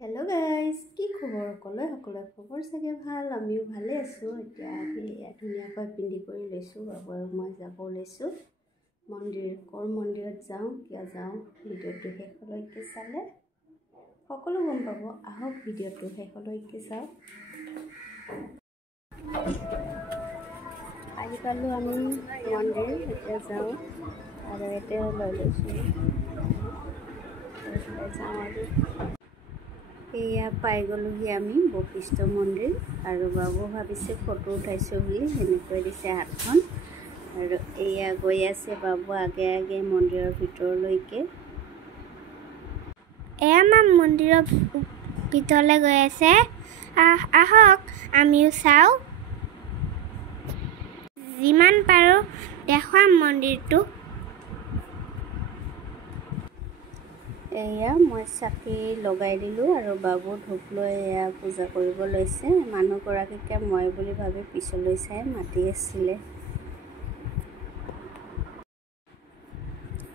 Hello guys, কি খবৰ সকলোৰে খবৰ চাগে ভাল আমিও ভালে আছো এতিয়া ধুনীয়াকৈ পিন্ধি কৰি লৈছো বাবু আৰু মই যাব লৈছো মন্দিৰত যাওঁ কিয় যাওঁ ভিডিঅ'টো শেষলৈকে চালে সকলো গম পাব আহক ভিডিঅ'টো শেষলৈকে চাওঁ আহি পালো আমি মন্দিৰ এতিয়া যাওঁ আৰু এতিয়া লৈ লৈছো যাওঁ আৰু এয়া পাই গলোহি আমি বশিষ্ঠ মন্দিৰ আৰু বাবু ভাবিছে ফটো উঠাইছো বুলি হেনেকৈ দিছে হাতখন আৰু এয়া গৈ আছে বাবু আগে আগে মন্দিৰৰ ভিতৰলৈকে এয়া মা মন্দিৰৰ ভিতৰলৈ গৈ আছে আহক আমিও চাওঁ যিমান পাৰো দেখুৱাম মন্দিৰটো এয়া মই চাকি লগাই দিলো আৰু বাবু ধূপ লৈ এয়া পূজা কৰিব লৈছে মানুহগৰাকীকে মই বুলি ভাবি পিছলৈ চাই মাতি আছিলে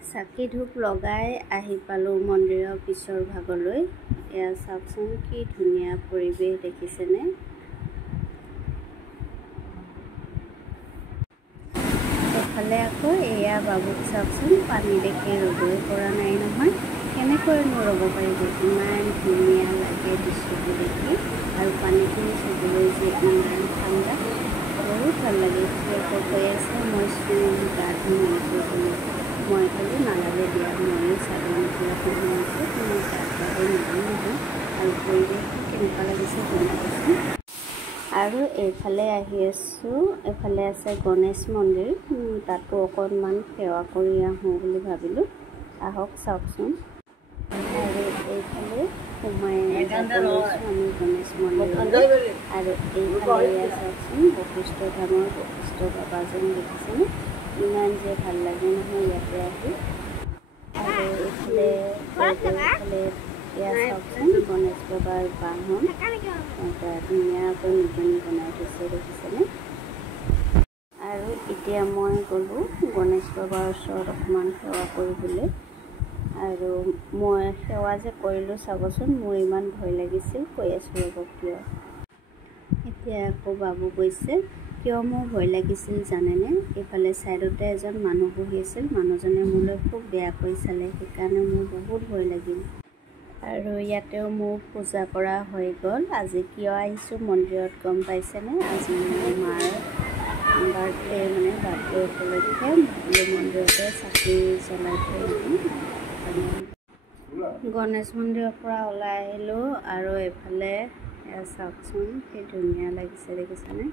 চাকি ধূপ লগাই আহি পালো মন্দিৰৰ পিছৰ ভাগলৈ এয়া চাওকচোন কি ধুনীয়া পৰিৱেশ দেখিছেনে এফালে আকৌ এয়া বাবুক চাওকচোন পানী দেখি ৰ'বই পৰা নাই নহয় কেনেকৈ ৰ'ব পাৰিব ইমান ধুনীয়া লাগে দৃশ্যটো দেখি আৰু পানীখিনি চুবলৈ যে ইমান ঠাণ্ডা বহুত ভাল লাগে আকৌ কৈ আছে মই গা ধুই মই খালি নালাগে দিয়া ময়ো চাদৰ মেখেলা পিন্ধি আছোঁ মই গাত গাবই নিদিওঁ নহয় আৰু পৰিৱেশটো কেনেকুৱা লাগিছে শুনিবচোন আৰু এইফালে আহি আছোঁ এফালে আছে গণেশ মন্দিৰ তাতো অকণমান সেৱা কৰি আহোঁ বুলি ভাবিলোঁ আহক চাওকচোন আৰু এইফালে সোমাই যাব লৈছোঁ আমি গণেশ মন্দিৰলৈ আৰু এইফালে চাওকচোন বশিষ্ঠ ধামৰ বশিষ্ঠ বাবাজন দেখিছেনে ইমান যে ভাল লাগে নহয় ইয়াতে আহি আৰু এইফালে এয়া চাওকচোন গণেশ বাবাৰ বাহন এটা ধুনীয়াকৈ নিজনি বনাই থৈছে দেখিছেনে আৰু এতিয়া মই গ'লোঁ গণেশ বাবাৰ ওচৰত অকণমান সেৱা কৰিবলৈ আৰু মই সেৱা যে কৰিলোঁ চাবচোন মোৰ ইমান ভয় লাগিছিল কৈ আছোঁ ৰ'ব কিয় এতিয়া আকৌ বাবু গৈছে কিয় মোৰ ভয় লাগিছিল জানেনে এইফালে ছাইডতে এজন মানুহ বহি আছিল মানুহজনে মোলৈ খুব বেয়াকৈ চালে সেইকাৰণে মোৰ বহুত ভয় লাগিল আৰু ইয়াতেও মোৰ পূজা কৰা হৈ গ'ল আজি কিয় আহিছোঁ মন্দিৰত গম পাইছেনে আজি মোৰ মাৰ বাৰ্থডে মানে বাৰ্থডে উপলক্ষে মন্দিৰতে চাকি জ্বলাই থৈ গণেশ মন্দিৰৰ পৰা ওলাই আহিলোঁ আৰু এইফালে চাওকচোন কি ধুনীয়া লাগিছে দেখিছেনে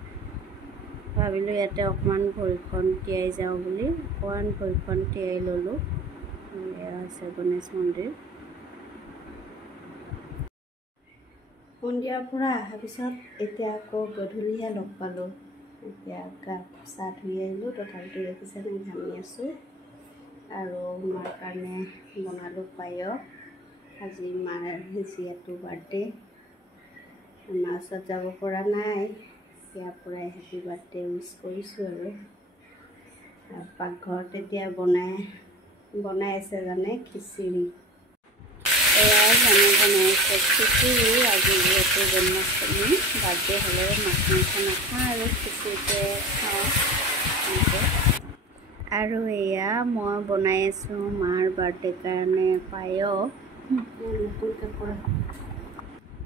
ভাবিলোঁ ইয়াতে অকণমান ভৰিখন তিয়াই যাওঁ বুলি অকণমান ভৰিখন তিয়াই ল'লোঁ এয়া হৈছে গণেশ মন্দিৰ মন্দিৰৰ পৰা অহাৰ পিছত এতিয়া আকৌ গধূলিহে লগ পালোঁ এতিয়া গা চা ধুই আহিলোঁ তথাপিতো দেখিছেনে ঘামি আছোঁ আৰু মাৰ কাৰণে বনালোঁ পায়স আজি মাৰ যিহেতু বাৰ্থডে মাৰ ওচৰত যাব পৰা নাই ইয়াৰ পৰাই হেপী বাৰ্থডে উইচ কৰিছোঁ আৰু পাকঘৰত এতিয়া বনাই আছে জানে খিচিৰি এয়া জানে বনাই আছে খিচিৰি আজি যিহেতু জন্মাষ্টমী বাৰ্থডে হ'লে মাছ মাংস নাখাওঁ আৰু খিচিৰিতে খাওঁ আৰু এয়া মই বনাই আছোঁ মাৰ বাৰ্থডে কাৰণে পায়স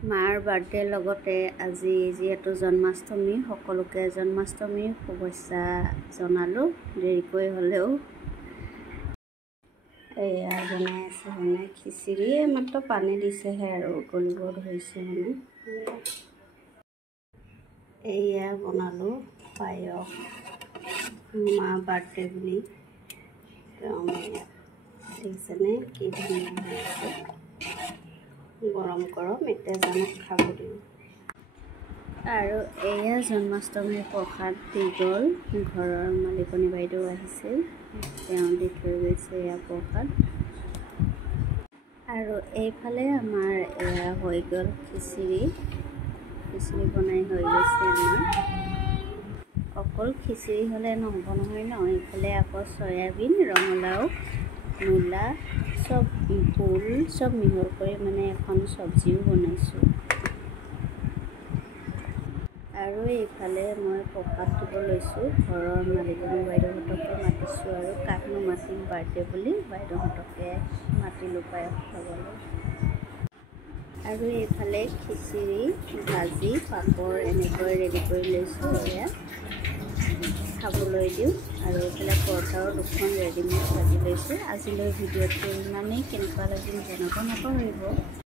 মাৰ বাৰ্থডে লগতে আজি যিহেতু জন্মাষ্টমী সকলোকে জন্মাষ্টমীৰ শুভেচ্ছা জনালোঁ দেৰিকৈ হ'লেও এয়া বনাই আছে মানে খিচিৰি মাত্ৰ পানী দিছেহে আৰু গলিব ধৰিছে মানে এয়া বনালোঁ পায়স মা বাৰ্থডে বুলি দেখিছেনে কি ধুনীয়া হৈছে গৰম এতিয়া জানক খাব দিওঁ আৰু এয়া জন্মাষ্টমীৰ প্ৰসাদ দি গ'ল ঘৰৰ মালিকনী বাইদেউ আহিছিল তেওঁ দি থৈ গৈছে এয়া প্ৰসাদ আৰু এইফালে আমাৰ এয়া হৈ গ'ল খিচিৰি বনাই হৈ গৈছে আমাৰ অকল খিচিৰি হ'লে নহ'ব নহয় ন এইফালে আকৌ চয়াবিন ৰঙালাও মূলা চব ফুল চব মিহল কৰি মানে এখন চব্জিও বনাইছোঁ। আৰু এইফালে মই প্ৰসাদ দিব লৈছোঁ। ঘৰৰ মালিকনী বাইদেউহঁতকে মাতিছোঁ আৰু কাকনো মাতিম বাৰ্থডে বুলি বাইদেউহঁতকে মাতিলোঁ পায়স খাবলৈ। আৰু এইফালে খিচিৰি ভাজি পাপৰ এনেকৈ ৰেডি কৰি লৈছোঁ। এয়া খাবলৈ দিওঁ। আৰু এইফালে পৰঠাও 2খন ৰেডিমেড ভাজি লৈছোঁ। আজিলৈ ভিডিঅ'টো ইমানেই, কেনেকুৱা লাগিল জনাব নাপাহৰিব।